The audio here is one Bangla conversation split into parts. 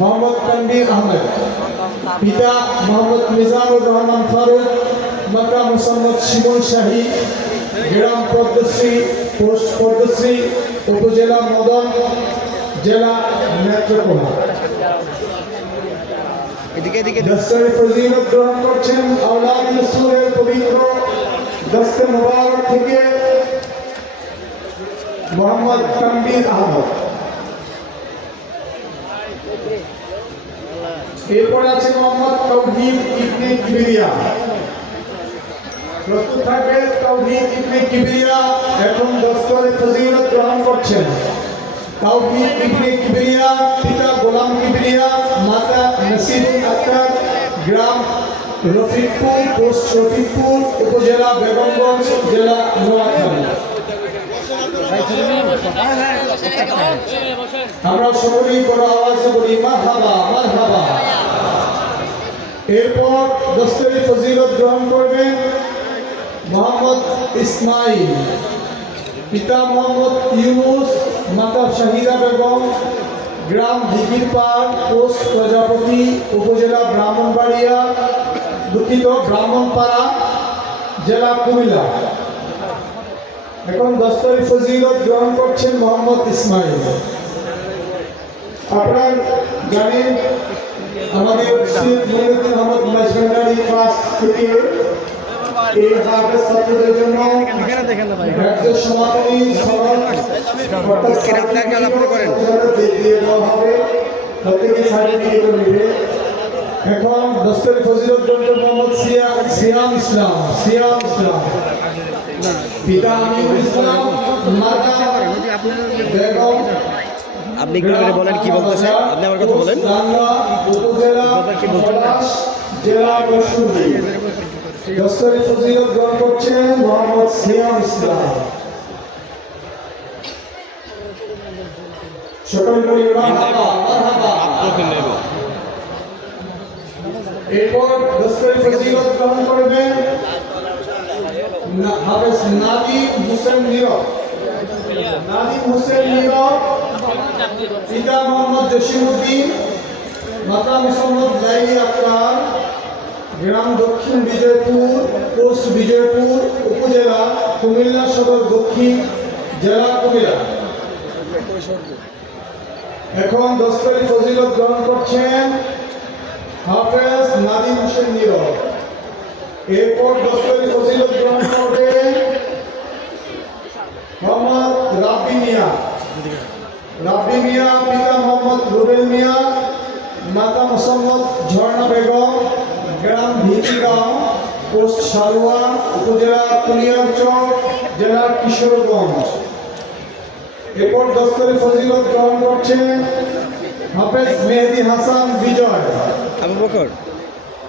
মোহাম্মদ তানভীর আহমেদ, পিতা মোহাম্মদ মিজানুর রহমান ফারুক, মাতা মোসাম্মদ শিমুল শাহী, গ্রাম পদ্মশ্রী, পোস্ট পদ্মশ্রী, উপজেলা মদন, জেলা নেত্রকোনা। দস্তরে ফজিলত গ্রহণ করছেন আওলাদ রাসূলের পবিত্র দস্তে মুবারক থেকে মোহাম্মদ তানভীর আহমেদ। এরপর আছে মোহাম্মদ তাওহীদ ইবনে কিবরিয়া। প্রস্তুত থাকবে তাওহীদ ইবনে কিবরিয়া, এখন দস্তরে ফজিলত গ্রহণ করছেন। তাওহীদ ইবনে কিবরিয়া, পিতা গোলাম কিবরিয়া, মাতা নসিবুল আক্তার, গ্রাম রফিকপুর, পোস্ট রফিকপুর, উপজেলা বেগমগঞ্জ, জেলা নোয়াখালী। আমরা সকলেই বড় আওয়াজে বলি মারহাবা মারহাবা। এরপর দস্তরে ফজিলত গ্রহণ করবেন মোহাম্মদ ইসমাইল, পিতা মোহাম্মদ ইউনুস, মাতা শাহিদা বেগম, গ্রাম দিঘিরপাড়, পোস্ট প্রজাপতি, উপজেলা ব্রাহ্মণবাড়িয়া, ব্রাহ্মণপাড়া, জেলা কুমিল্লা। এখন দস্তরে ফজিলত গ্রহণ করছেন মোহাম্মদ ইসমাইল। আপনারা জানেন আমাদের মোহাম্মদ মাঝভান্ডারি ক্লাস থেকে এই হাফেজ ছাত্রদের জন্য রাজ্য সমাপনী সনদ দিয়ে দেওয়া হবে, প্রত্যেকে সার্টিফিকেট নেবে। এখন দস্তরে ফজিলত গ্রহণ মোহাম্মদ সিয়াম ইসলাম, পিতা আমিনুল ইসলাম, মাতা বেগম। আপনি একটু বলেন কি বলতেছেন, আপনি আমার কথা বলেন। জেলা বসুন্ধী। দস্তরে ফজিলত গ্রহণ করছেন মোহাম্মদ সিয়াম ইসলাম। সকলে বলি মারহাবা মারহাবা। এরপর দস্তরে ফজিলত গ্রহণ করবেন হাফেজ নাদিম হোসেন নীরব। পিতা মোহাম্মদ জসিমউদ্দিন, মাতা মোসাম্মদ লাইলি আক্তার, গ্রাম দক্ষিণ বিজয়পুর, পোস্ট বিজয়পুর, উপজেলা কুমিল্লা সদর দক্ষিণ, জেলা কুমিল্লা। এখন দস্তরে ফজিলত গ্রহণ করছেন হাফেজ নাদিম হোসেন নীরব। এরপর দস্তরে ফজিলত গ্রহণ করবেন মোহাম্মদ রাব্বি মিয়া, পিতা মোহাম্মদ রুবেল মিয়া, মাতা মোসাম্মদ ঝর্ণা বেগম, গ্রাম ভিতিগাঁও, পোস্ট সালুয়া, উপজেলা কুলিয়ারচর, জেলা কিশোরগঞ্জ। এরপর দস্তরে ফজিলত গ্রহণ করছেন হাফেজ মেহেদি হাসান বিজয়,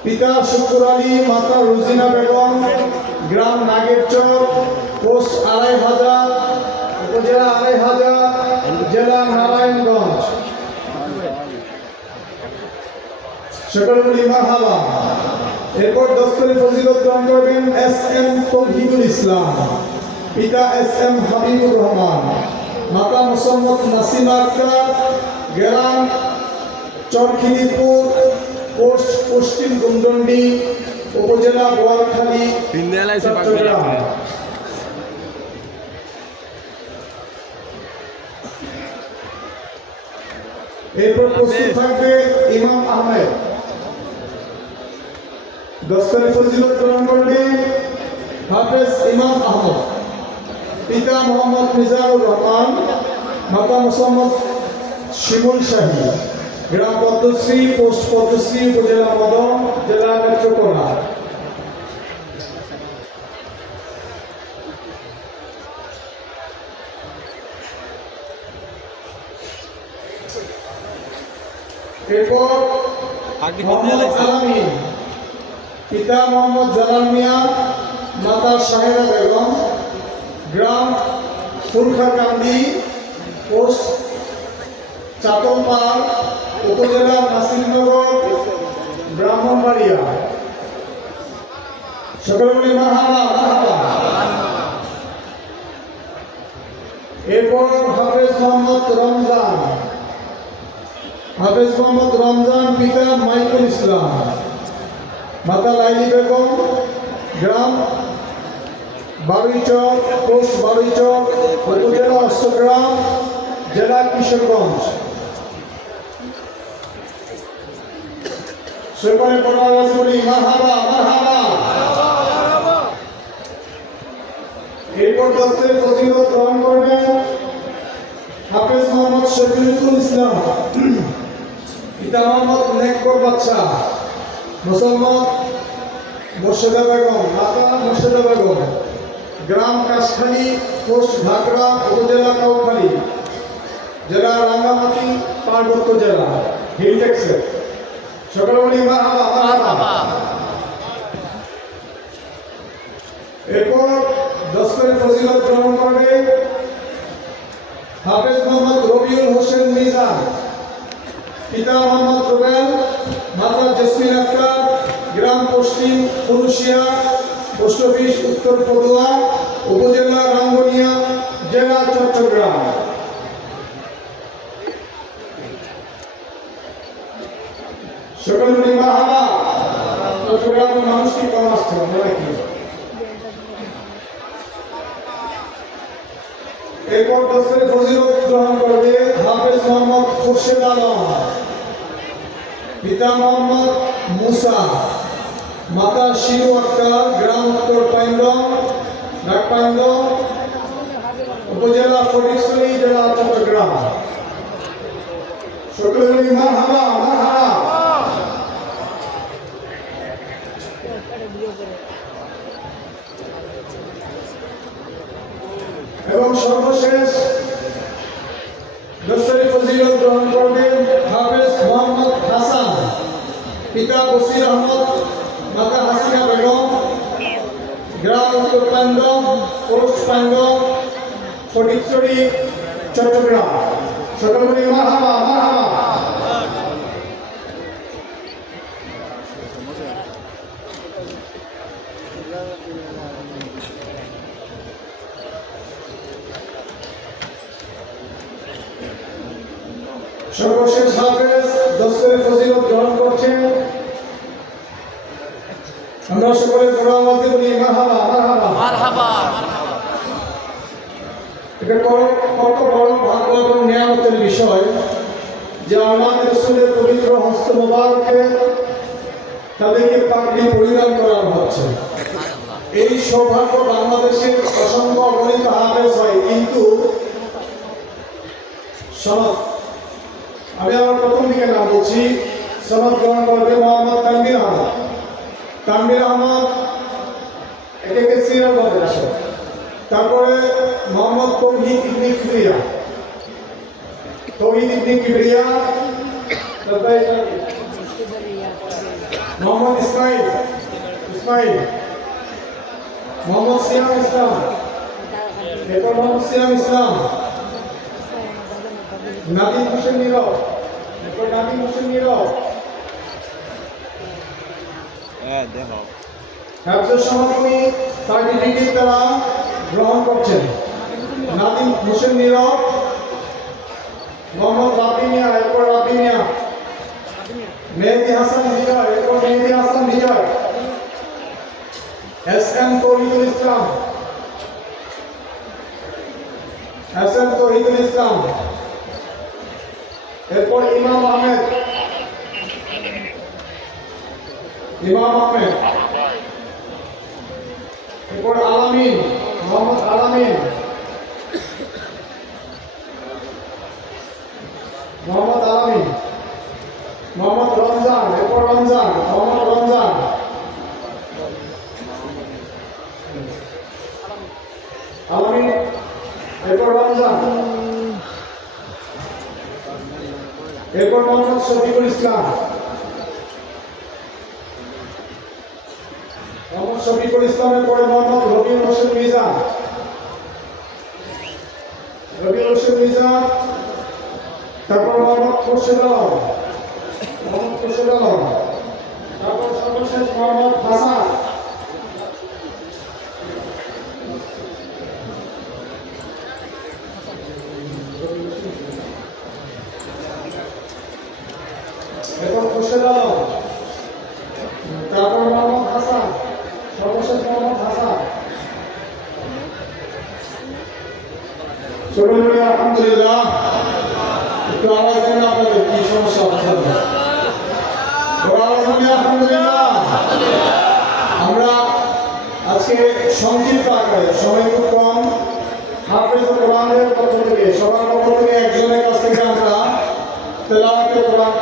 পিতা শুকুর আলী, মাতা রুজিনা বেগম, গ্রাম নাগেরচর, পোস্ট ২৫০০, উপজেলা ২৫০০, জেলা নারায়ণগঞ্জ। সকলে বলি মারহাবা। এরপর দস্তরে ফজিলত গ্রহণ করবেন এস.এম. তৌহিদুল ইসলাম, পিতা এস.এম. হাবিবুর রহমান, মাতা মোসাম্মদ নাসিমা আক্তার, গ্রাম চরখিদিপুর, পোস্ট পশ্চিম গুমদন্ডি, উপজেলা বোয়ালখালী, চট্টগ্রাম। এরপর প্রস্তুত থাকবে ইমাম আহমেদ। দস্তরে ফজিলত গ্রহণ করবেন হাফেজ ইমাম আহমদ, পিতা মোহাম্মদ মিজানুর রহমান, মাতা মোসাম্মদ শিমুল শাহী, গ্রাম পদ্মশ্রী, পোস্ট পদ্মশ্রী, উপজেলা মদন, জেলা নেত্রকোনা। এরপর মোহাম্মদ আলামিন, পিতা মোহাম্মদ জালাল মিয়া, মাতা শাহেরা বেগম, গ্রাম ফুলখাকান্দি, পোস্ট চাতলপাড়, উপজেলা নাসিরনগর, ব্রাহ্মণবাড়িয়া। সকলে বলি মারহাবা মারহাবা। এরপর হাফেজ মোহাম্মদ রমজান, হাফেজ মোহাম্মদ রমজান, পিতা মাইকুল ইসলাম, মাতা লাইলি বেগম, গ্রাম বারুইচর, পোস্ট বারুইচর, উপজেলা অষ্টগ্রাম, জেলা কিশোরগঞ্জ। সকলে পড়াবাজ বলি মারহাবা মারহাবা। এরপর দস্তের ফজিলত গ্রহণ করবেন হাফেজ মোহাম্মদ শফিউল ইসলাম, পিতা মোহাম্মদ নেকবর বাদশা, মুসলমান মোর্শেদা বেগম, মাতা মোর্শেদা বেগম, গ্রাম কাশখালী, পোস্ট ঢাকরা, উপজেলা কাউখালী, জেলা রাঙ্গামাটি, পার্বত্য জেলা, হিলটেক্সে। সকলে বলি মারহাবা মারহাবা। এরপর দস্তরে ফজিলত গ্রহণ করবে হাফেজ মোহাম্মদ রবিউল হোসেন মিজান, পিতা মোহাম্মদ রুবেল, মাতা জসমিন আক্তার, গ্রাম পশ্চিম ফুরুশিয়া, পোস্ট অফিস উত্তর পড়ুয়া, উপজেলা রাঙ্গুনিয়া, জেলা চট্টগ্রাম। সকল বলি মারহাবা। চট্টগ্রামের মানুষ কি কম আসছে মনে কি? এরপর দস্তরে ফজিলত গ্রহণ করবে হাফেজ মোহাম্মদ খুরশেদ আলম, পিতা মোহাম্মদ মুসা, মাতা শিরু আক্তার, গ্রাম উত্তর পাইন্দম, ডাকপাইন্দম, উপজেলা ফটিকছড়ি, জেলা চট্টগ্রাম। সকলে বলি মারহাবা মারহাবা। এবং সর্বশেষ দস্তরে ফজিলত গ্রহণ করবেন হাফেজ মোহাম্মদ হাসান, পিতা বসির আহমদ, মাতা হাসিনা বেগম, গ্রাম উত্তর পাইন্দম, পোস্ট পাইন্দম, ফটিকছড়ি, চট্টগ্রাম। সকলে বলি মারহাবা মারহাবা। সর্বশেষ হাফেজ দস্তরে ফজিলত গ্রহণ করছেন, আমরা সকলে বড় আওয়াজে বলি মারহাবা মারহাবা মারহাবা। এটা কত বড় ভাগ্য এবং নিয়ামতের বিষয় যে আল্লাহ রাসূলের পবিত্র হস্ত মোবারকে তাদেরকে পাগড়ি পরিধান করানো হচ্ছে। এই সৌভাগ্য বাংলাদেশের অসংখ্য অগণিত হাফেজ হয়, কিন্তু সনদ, আমি আমার প্রথম দিকে নাম বলছি, সনদ গ্রহণ করবে মোহাম্মদ তানভীর আহমদ। তানভীর আহমদ এটাকে সিরিয়াল বলে আসে। তারপরে মোহাম্মদ তৌহিদ ইবনে কিবরিয়া, তৌহিদ ইবনে কিবরিয়া, তারপরে মোহাম্মদ ইসমাইল, মোহাম্মদ সিয়াম ইসলাম, এরপর মোহাম্মদ সিয়াম ইসলাম, নাদিম হোসেন নীরব, এরপর নাদিম হোসেন নীরব। দেখো হাফেজ সমাপনী সার্টিফিকেট তারা গ্রহণ করছেন নাদিম হোসেন নীরব, মোহাম্মদ রাবি মিয়া, এরপর রাবি মিয়া, মেহেদি হাসান বিজয়, এরপর মেহেদি হাসান বিজয়, এস এম তৌহিদুল ইসলাম, এরপর ইমাম আহমেদ, এরপর আলামিন, মোহাম্মদ আলামিন, মোহাম্মদ রমজান, এরপর মোহাম্মদ রমজান, আলামিন, এরপর রমজান, এরপর মোহাম্মদ শফিকুল ইসলাম, ইসলামের পরে মোহাম্মদ রবিউল হোসেন মিজান, তারপর মোহাম্মদ খুরশেদ আলম, তারপর সর্বশেষ মোহাম্মদ হাসান। এখন খুরশেদ আলম, তারপর মোহাম্মদ হাসান, সর্বশেষ মোহাম্মদ হাসান। চলুন বলি আলহামদুলিল্লাহ। একটু আওয়াজ দেন, আপনাদের কি সমস্যা হচ্ছে? আওয়াজ বলি আলহামদুলিল্লাহ। আমরা আজকে সংক্ষিপ্ত আকারে, সময় খুব কম, হাফেজ কোরআনের পক্ষ থেকে, সবার পক্ষ থেকে একজনের কাছ থেকে আমরা তেলাওয়াতে কোরআন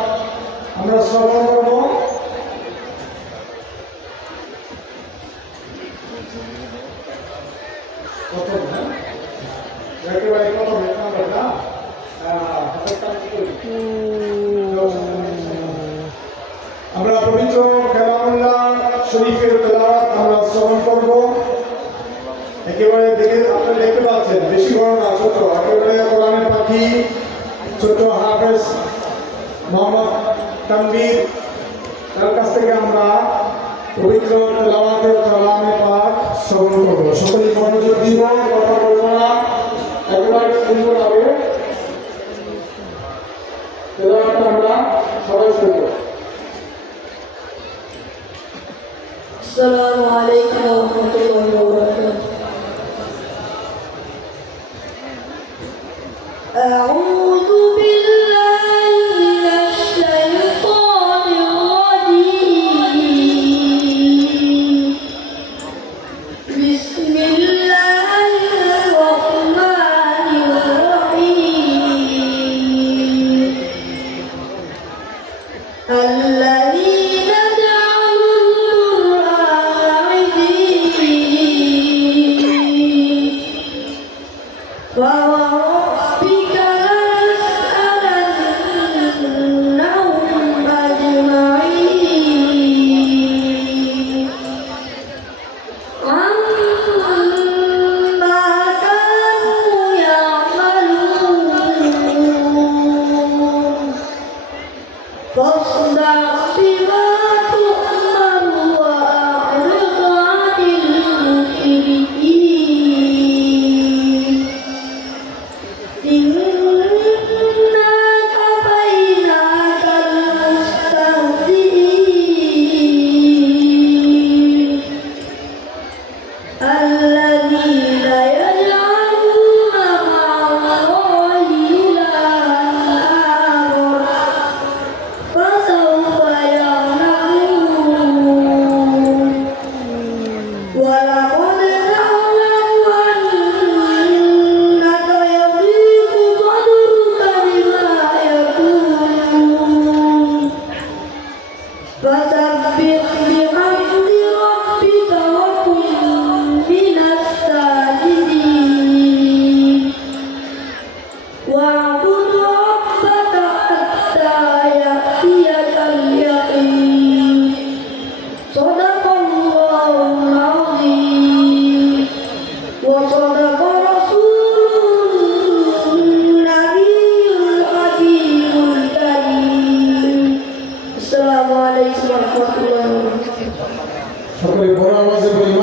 আমরা শ্রবণ করব। একেবারে কত না আমরা পবিত্র কালামুল্লাহ শরীফের তেলাওয়াত আমরা শ্রবণ করব। একেবারে দেখে আপনারা দেখতে পাচ্ছেন, বেশি বড় না, ছোট, একেবারে কোরআনের পাখি, ছোট হাফেজ মোহাম্মদ তানভীর, তার কাছ থেকে আমরা পবিত্র তেলাওয়াতের কালামে পাক শ্রবণ করব। সকলে মনোযোগ দিব, কথা বলব না, একেবারে সুন্দরভাবে তেলাওয়াতটা আমরা সবাই শুনব। السلام عليكم ورحمة الله وبركاته. أعوذ بالله من الشيطان الرجيم. بسم الله الرحمن الرحيم. الذين جعلوا القرآن عظيم. فوربك لنسألنهم أجمعين عما كانوا يعملون. فاصدع بما تؤمر وأعرض عن المشركين. إنا كفيناك المستهزئين الذين يجعلون مع الله إلها آخر فسوف يعلمون. ولقد نعلم أنك يضيق صدرك بما يقولون. فسبح بحمد ربك وكن من الساجدين. واعبد ربك حتى يأتيك اليقين. صدق الله العظيم وصدق رسوله النبي الحكيم الكريم. السلام عليكم ورحمة الله وبركاته. সকলে বড় আওয়াজে বলি